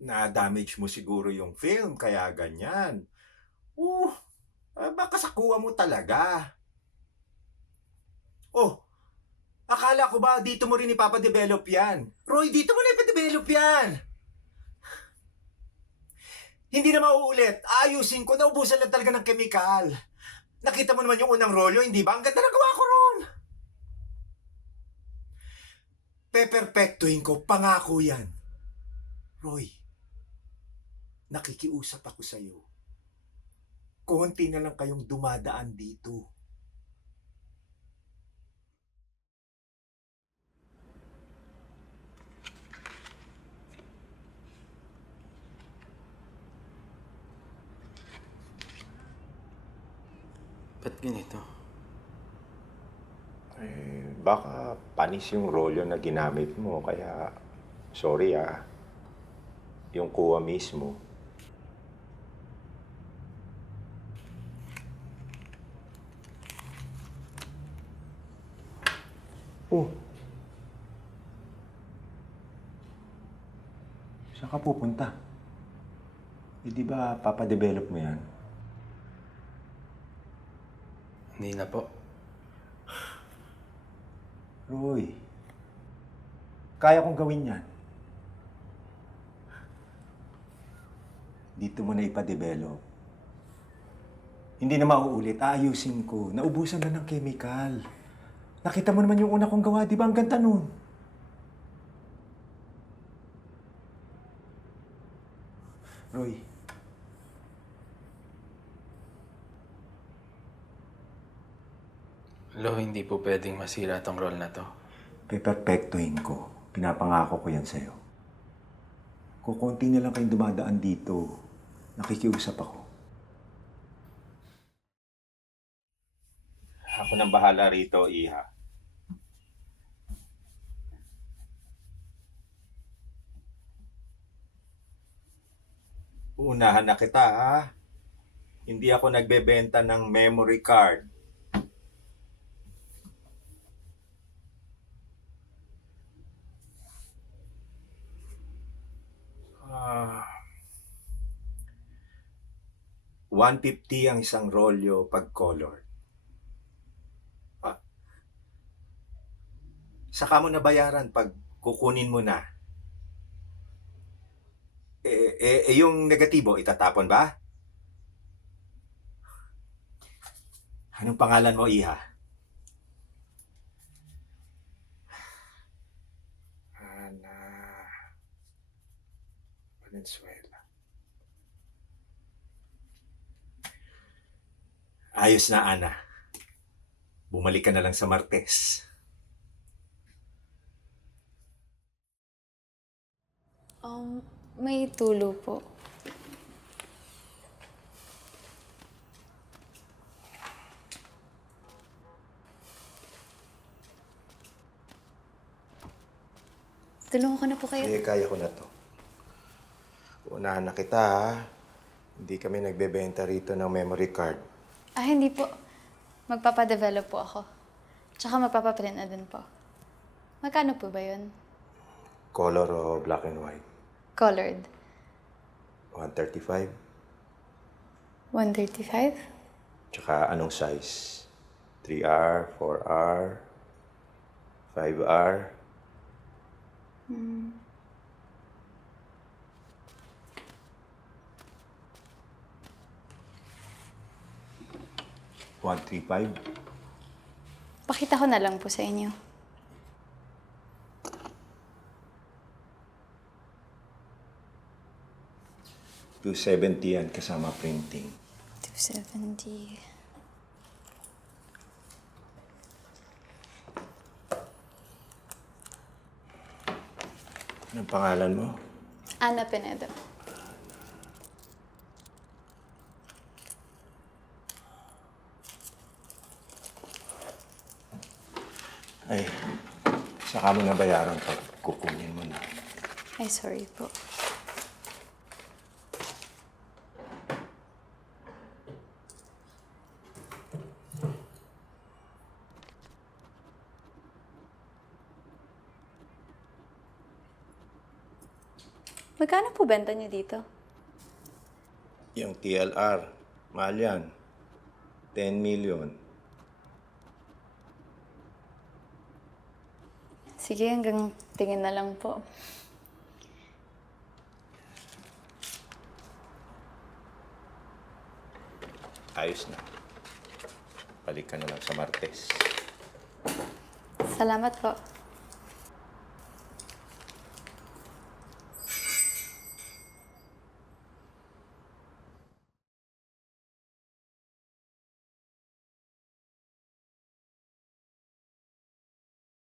Na-damage mo siguro yung film kaya ganyan. Oh, baka sa kuha mo talaga. Oh, akala ko ba dito mo rin ipapadevelop yan? Roy, dito mo na ipadevelop yan! Hindi na mauulit. Ayusin ko, naubusan lang talaga ng kemikal. Nakita mo naman yung unang rolyo, hindi ba? Ang ganda na gawa ko ron. Peperpektuhin ko, pangako yan. Roy, nakikiusap ako sa'yo. Konti na lang kayong dumadaan dito. Ba't ganito? Baka panis yung rolyo na ginamit mo, kaya sorry yung kuha mismo. Oh, saan ka pupunta? Di ba papadevelop mo yan? Hindi na po. Roy, kaya kong gawin yan. Dito mo na ipadevelop. Hindi na mauulit, aayusin ko. Naubusan na ng chemical. Nakita mo naman yung una kong gawa, di ba? Ang ganda nun. Roy, Lo, hindi po pwedeng masira tong role na to. peperpektuhin ko. Pinapangako ko yan sa'yo. Kukunti na lang kayong dumadaan dito. Nakikiusap ako. Ako nang bahala rito, Iha. Unahan na kita, ha? Hindi ako nagbebenta ng memory card. Ah, 150 ang isang rolyo pag color. Saka mo na bayaran pag kukunin mo na. Yung negatibo, itatapon ba? Anong pangalan mo, Iha? Ana Valenzuela. Ayos na, Ana. Bumalik ka na lang sa Martes. May tulo po. Tulungan ko na po kayo. Kaya ko na to. Unahan na kita, ha? Hindi kami nagbebenta rito ng memory card. Hindi po. Magpapadevelop po ako. Tsaka magpapaprint na din po. Magkano po ba yun? Color o black and white? Colored. 135? 135? Tsaka anong size? 3R, 4R, 5R? Hmm. $135? Pakita ko na lang po sa inyo. $270 yan kasama printing. 270. Anong pangalan mo? Ana Pinedo. Ay, saka mo na bayaran pag kukunin mo na. Ay, sorry po. Magkano po benta niyo dito? Yung TLR, mahal yan. 10 million. Sige, hanggang tingin na lang po. Ayos na. Balik ka na lang sa Martes. Salamat po.